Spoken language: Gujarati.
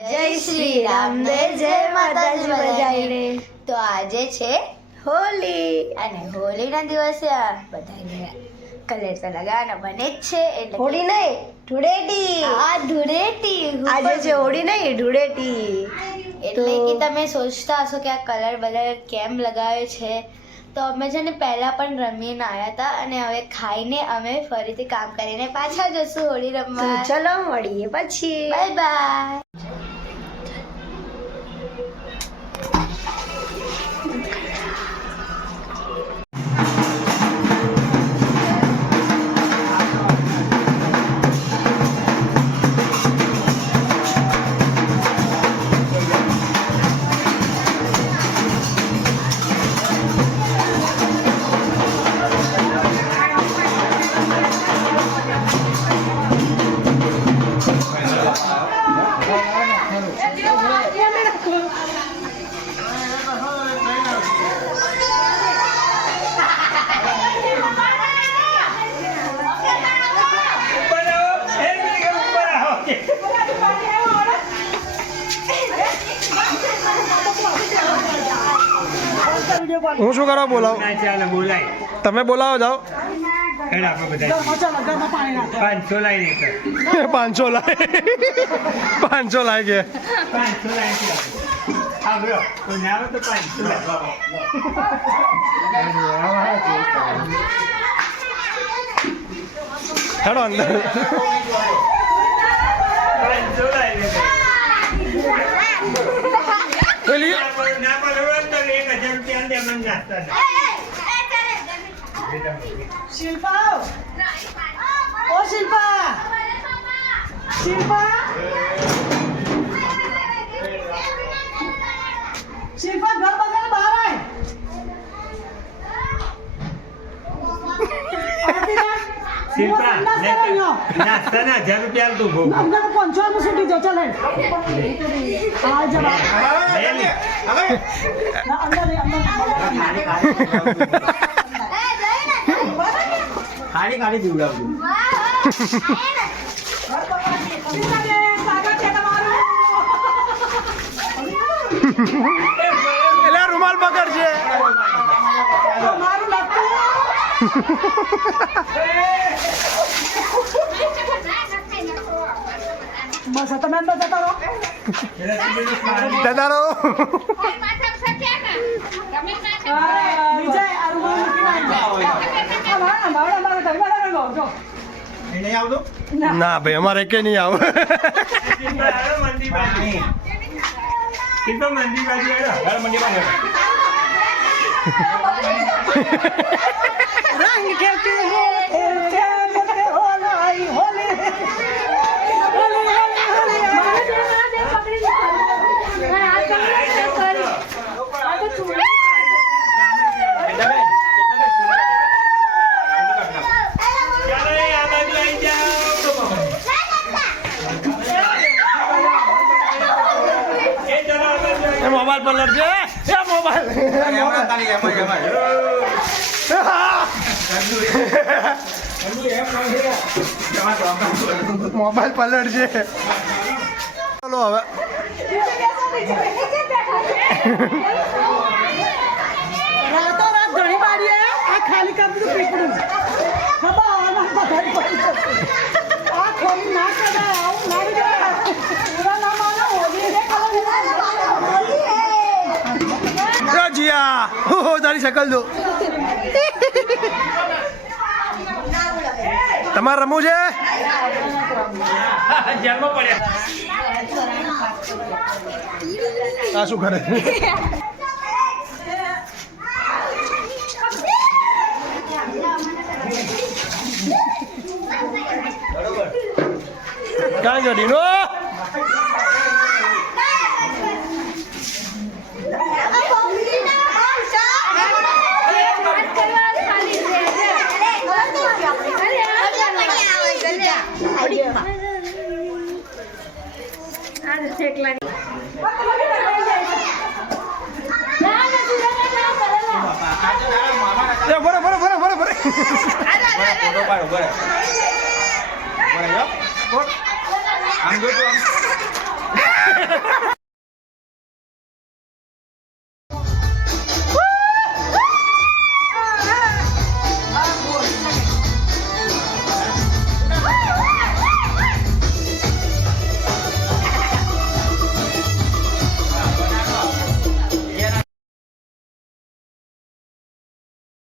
જય શ્રી રામ જય માતાજી બધાને। તો આજે છે હોલી અને હોલીના દિવસે બધાને કલર તો લગાવવાના બને જ છે। એટલે હોળી નહીં ધૂળેટી। આ ધૂળેટી આજે છે હોળી નહીં ધૂળેટી। એટલે કે તમે સોચતા હશો કે આ કલર બધા કેમ લગાવે છે, તો અમે છે ને પહેલાં પણ રમીને આવ્યા હતા અને હવે ખાઈને અમે ફરીથી કામ કરીને પાછા જશું હોળી રમવા। ચલો મળીએ પછી, બાય બાય। હું શું કરવા બોલાવ? તમે બોલાવો જાઓ। 500 લાવી 500 લાય 500 લાય કે હેડો અંદર। શિલ્પા, ઓ શિલ્પા, શિલ્પા, શિલ્પા ઘર બગાડ બહાર આય। શિલ્પા નાસ્તાના 1000 રૂપિયા તું ભોગ અંદર પંચોલ છૂટી જો ચાલે આ જવા ખાલી ખાલી દીવડાવજો। એટલે રૂમાલ પકડશે। બસ તમે અંદર જતા રહો, દાદા રહો। વિજય આ રૂમાલ મૂકીને નહીં આવતો ના ભાઈ અમારે કે નહીં આવ। મંદી બાજુ રંગ ખેલતી હો ખેલતે હો लाई होली होली होली મોબાઈલ પર લડશે એ મોબાઈલ મોબાઈલ પલટ છે। ચલો હવે રાતો રાત ઘણી બારીએ આ ખાલી કરી દીધું પીપળું આ ખોલી ના કદાય આવું ના જાય પૂરા ના માનો હોલી રે એ જીયા હો તારી શકલ જો। તમારે રમવું છે? આ શું કરે? કાંઈ જડી નો આમ જો